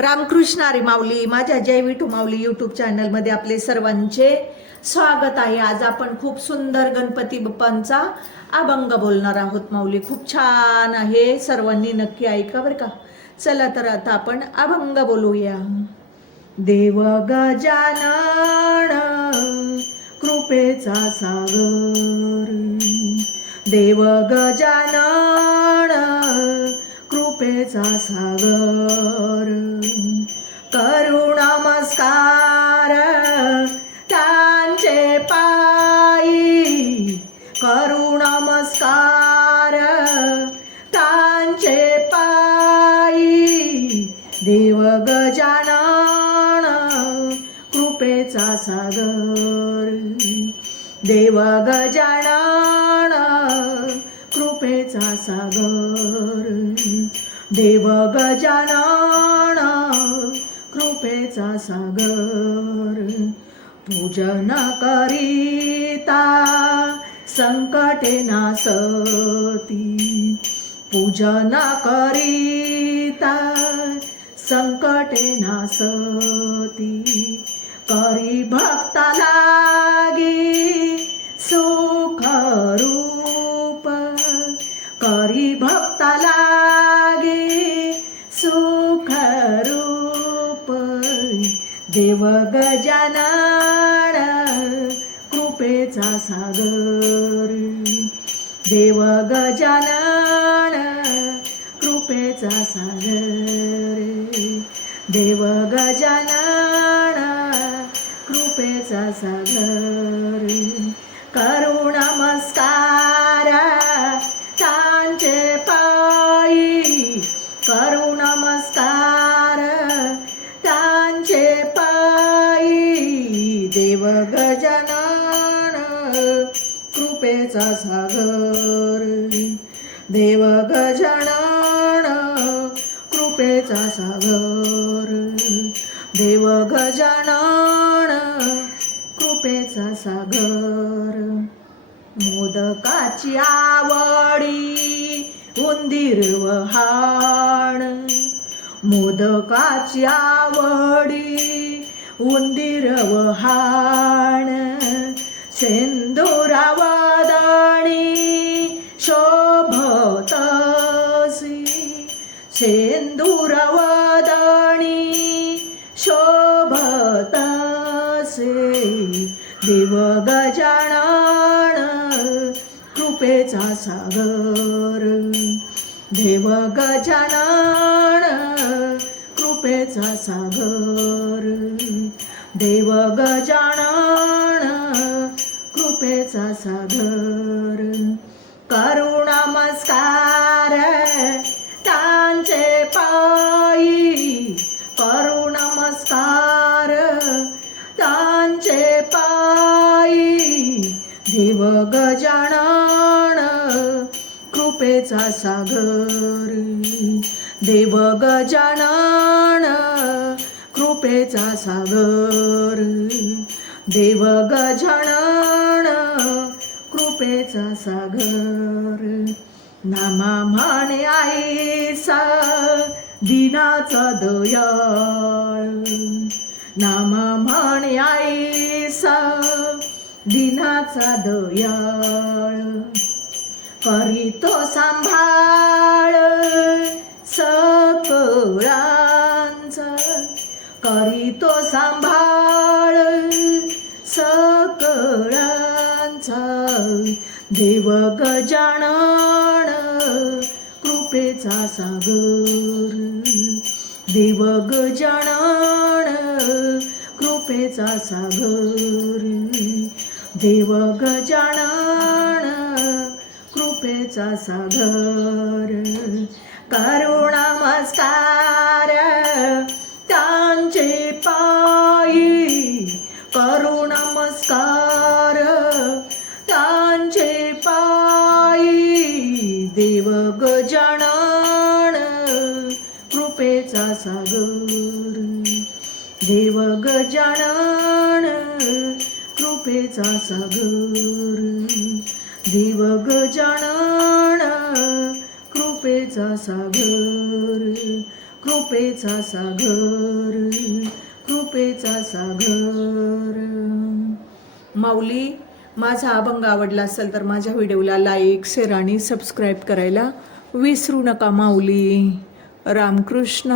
रामकृष्ण अरे माऊली माझ्या जय विठू माऊली यूट्यूब चॅनलमध्ये आपले सर्वांचे स्वागत आहे. आज आपण खूप सुंदर गणपती बाप्पांचा अभंग बोलणार आहोत माऊली. खूप छान आहे. सर्वांनी नक्की ऐका बरं का. चला तर आता आपण अभंग बोलूया. देव गजानन कृपेचा सागर. देव गजान कृपेचा सागर. करुणमस्कार त्यांचे पायी. करुणमस्कार त्यांचे पायी. देव गजानन कृपेचा सागर. देव गजानन कृपेचा सागर. देव गजानन कृपेचा सागर पूजन करीता संकटे नासती. पूजन करीता संकटे नासती. करी भक्ता देव गजानन कृपेचा सागर. देव गजानन कृपेचा सागर. देव गजानन कृपेचा सागर. करू कृपेचा सागर. देव गजानन कृपेचा सागर. देव गजानन कृपेचा सागर. मोदकाची आवडी उंदीर वहाण मोदकाची आवडी उंदीर वहाण सेंदुरावदणी शोभतासि सेंदुरावदणी शोभतसे देव कृपेचा सागर. देव कृपेचा सागर. देव कृपेचा सागर. करुणमस्कार तांचे त्यांचे पायी करुणमस्कार त्यांचे पायी देव गजानन कृपेचा सागर. देव गजानन कृपेचा सागर. देव गजानन कृपेचा सागर नामा म्हणे आईसा दिनाचा दयाळ. नामा म्हणे आईसा दिनाचा दयाळ. करीतो सांभाळ सकळांचा. करीतो सांभाळ त्यांचा देव गजानन कृपेचा सागर. देव गजानन कृपेचा सागर. देव गजानन कृपेचा सागर. करू सागर देव गजानन कृपेचा सागर. देव गजानन कृपेचा सागर कृपेचा सागर कृपेचा सागर. माऊली माझा अभंग आवडला असेल तर माझ्या व्हिडिओला लाईक शेअर आणि सबस्क्राईब करायला विसरू नका माऊली. रामकृष्ण.